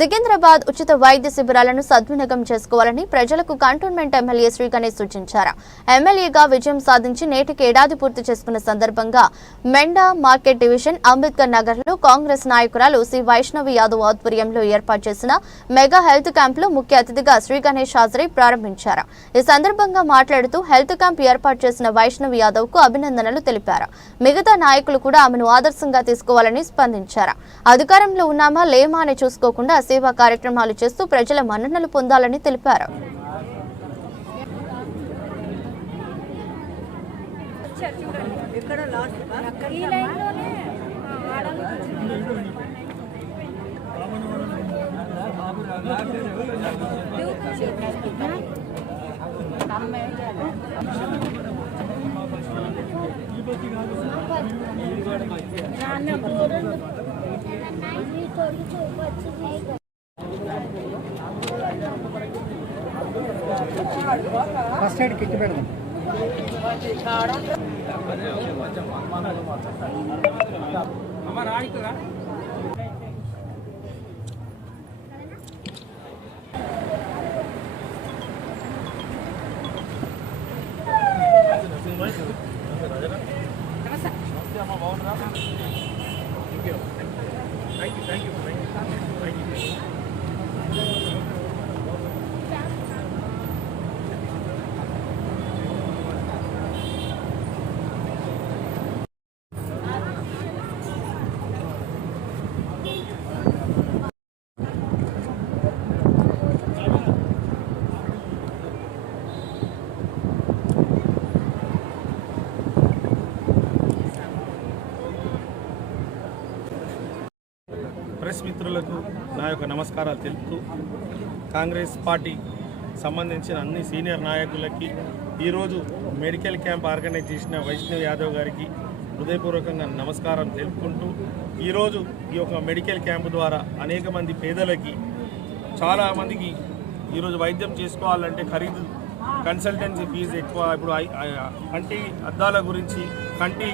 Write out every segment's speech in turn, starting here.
సికింద్రాబాద్ ఉచిత వైద్య శిబిరాలను సద్వినియోగం చేసుకోవాలని ప్రజలకు కంటోన్మెంట్ ఎమ్మెల్యే శ్రీ గణేష్ సూచించారు. ఎమ్మెల్యేగా విజయం సాధించి నేటికి ఏడాది పూర్తి చేసుకున్న సందర్భంగా మెండా మార్కెట్ డివిజన్ అంబేద్కర్ నగర్లో కాంగ్రెస్ నాయకురాలు శ్రీ వైష్ణవి యాదవ్ ఆధ్వర్యంలో ఏర్పాటు చేసిన మెగా హెల్త్ క్యాంపులో ముఖ్య అతిథిగా శ్రీ గణేష్ హాజరై ప్రారంభించారు. ఈ సందర్భంగా మాట్లాడుతూ హెల్త్ క్యాంప్ ఏర్పాటు చేసిన వైష్ణవి యాదవ్ కు అభినందనలు తెలిపారు. మిగతా నాయకులు కూడా ఆమెను ఆదర్శంగా తీసుకోవాలని స్పందించారు. అధికారంలో ఉన్నామా లేమా అని చూసుకోకుండా సేవా కార్యక్రమాలు చేస్తూ ప్రజల మన్ననలు పొందాలని తెలిపారు. ఫస్ట్ ఎయిడ్ కిట్ పెడదాం. ప్రెస్ మిత్రులకు నా యొక్క నమస్కారాలు తెలుపుతూ కాంగ్రెస్ పార్టీ సంబంధించిన అన్ని సీనియర్ నాయకులకి ఈరోజు మెడికల్ క్యాంప్ ఆర్గనైజ్ చేసిన వైష్ణవి యాదవ్ గారికి హృదయపూర్వకంగా నమస్కారం తెలుపుకుంటూ ఈరోజు ఈ యొక్క మెడికల్ క్యాంపు ద్వారా అనేక మంది పేదలకి చాలామందికి ఈరోజు వైద్యం చేసుకోవాలంటే ఖరీదు కన్సల్టెన్సీ ఫీజు ఎక్కువ. ఇప్పుడు కంటి అద్దాల గురించి కంటి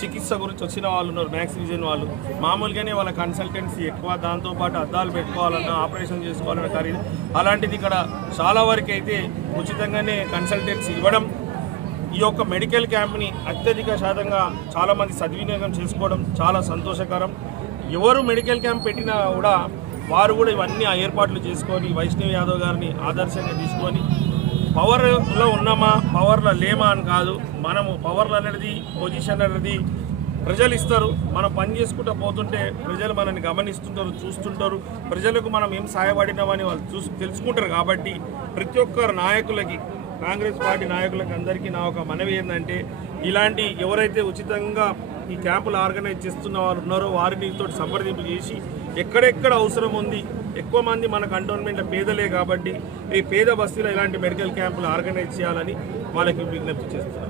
చికిత్స గురించి వచ్చిన వాళ్ళు ఉన్నారు, మ్యాక్స్ విజన్ వాళ్ళు మామూలుగానే వాళ్ళ కన్సల్టెన్సీ ఎక్కువ. దాంతోపాటు అద్దాలు పెట్టుకోవాలన్నా ఆపరేషన్ చేసుకోవాలన్నా ఖరీదు. అలాంటిది ఇక్కడ చాలా వరకు అయితే ఉచితంగానే కన్సల్టెన్సీ ఇవ్వడం, ఈ యొక్క మెడికల్ క్యాంప్ని అత్యధిక శాతంగా చాలామంది సద్వినియోగం చేసుకోవడం చాలా సంతోషకరం. ఎవరు మెడికల్ క్యాంప్ పెట్టినా కూడా వారు కూడా ఇవన్నీ ఏర్పాట్లు చేసుకొని వైష్ణవి యాదవ్ గారిని ఆదర్శంగా తీసుకొని పవర్లో ఉన్నామా పవర్లో లేమా అని కాదు, మనము పవర్లు అనేది పొజిషన్ అనేది ప్రజలు ఇస్తారు. మనం పని చేసుకుంటూ పోతుంటే ప్రజలు మనల్ని గమనిస్తుంటారు, చూస్తుంటారు. ప్రజలకు మనం ఏం సహాయపడినామని వాళ్ళు తెలుసుకుంటారు. కాబట్టి ప్రతి ఒక్కరు నాయకులకి, కాంగ్రెస్ పార్టీ నాయకులకి అందరికీ నా ఒక మనవి ఏంటంటే, ఇలాంటి ఎవరైతే ఉచితంగా ఈ క్యాంపులు ఆర్గనైజ్ చేస్తున్న వాళ్ళు ఉన్నారో వారిని తోటి సంప్రదింపు చేసి ఎక్కడెక్కడ అవసరం ఉంది, ఎక్కువ మంది మన కంటోన్మెంట్లో పేదలే కాబట్టి ఈ పేద బస్తీలో ఇలాంటి మెడికల్ క్యాంపులు ఆర్గనైజ్ చేయాలని వాళ్ళకి విజ్ఞప్తి చేస్తున్నారు.